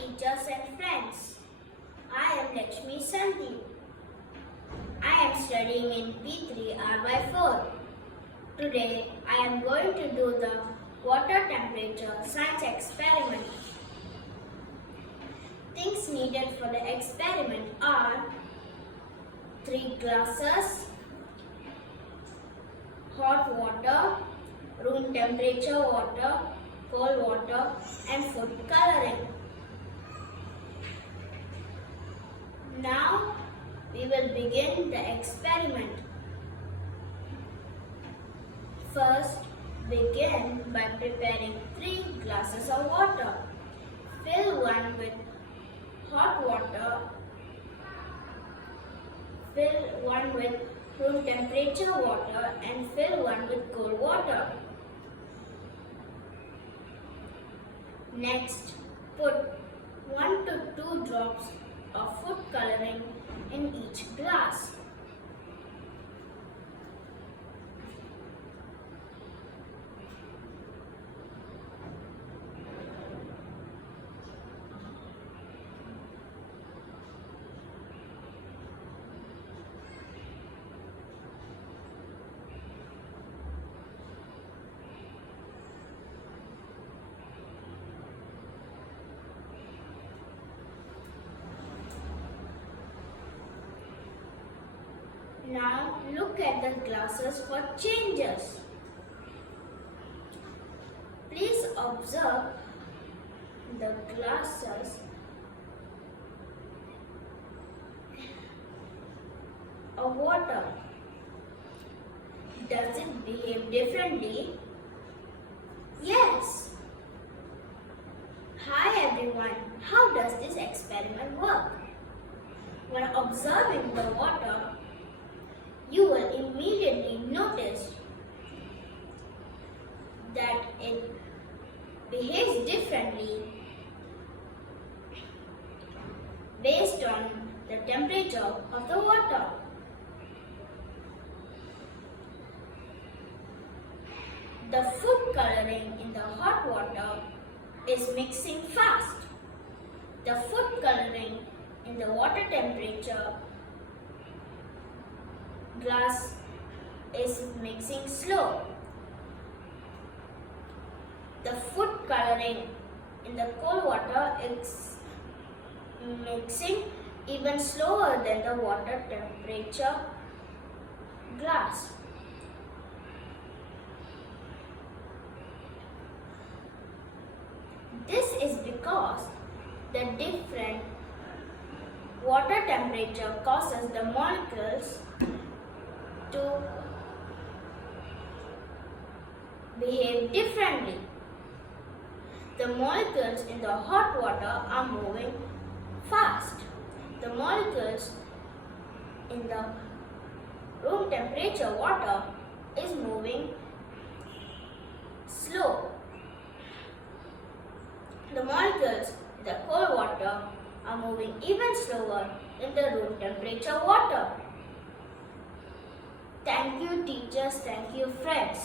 teachers and friends. I am Lekshmi Sandeep. I am studying in P3 RY4. Today I am going to do the water temperature science experiment. Things needed for the experiment are 3 glasses, hot water, room temperature water, cold water and food coloring. Now we will begin the experiment. First, begin by preparing 3 glasses of water. Fill one with hot water, fill one with room temperature water and fill one with cold water. Next, put 1 to 2 drops of food coloring in each glass. Now look at the glasses for changes. Please observe the glasses of water. Does it behave differently? Yes. Hi everyone, how does this experiment work? When observing the water, you will immediately notice that it behaves differently based on the temperature of the water. The food coloring in the hot water is mixing fast. The food coloring in the water temperature glass is mixing slow. The food coloring in the cold water is mixing even slower than the water temperature glass. This is because the different water temperature causes the molecules to behave differently. The molecules in the hot water are moving fast. The molecules in the room temperature water is moving slow. The molecules in the cold water are moving even slower than the room temperature water. Thank you teachers, thank you friends.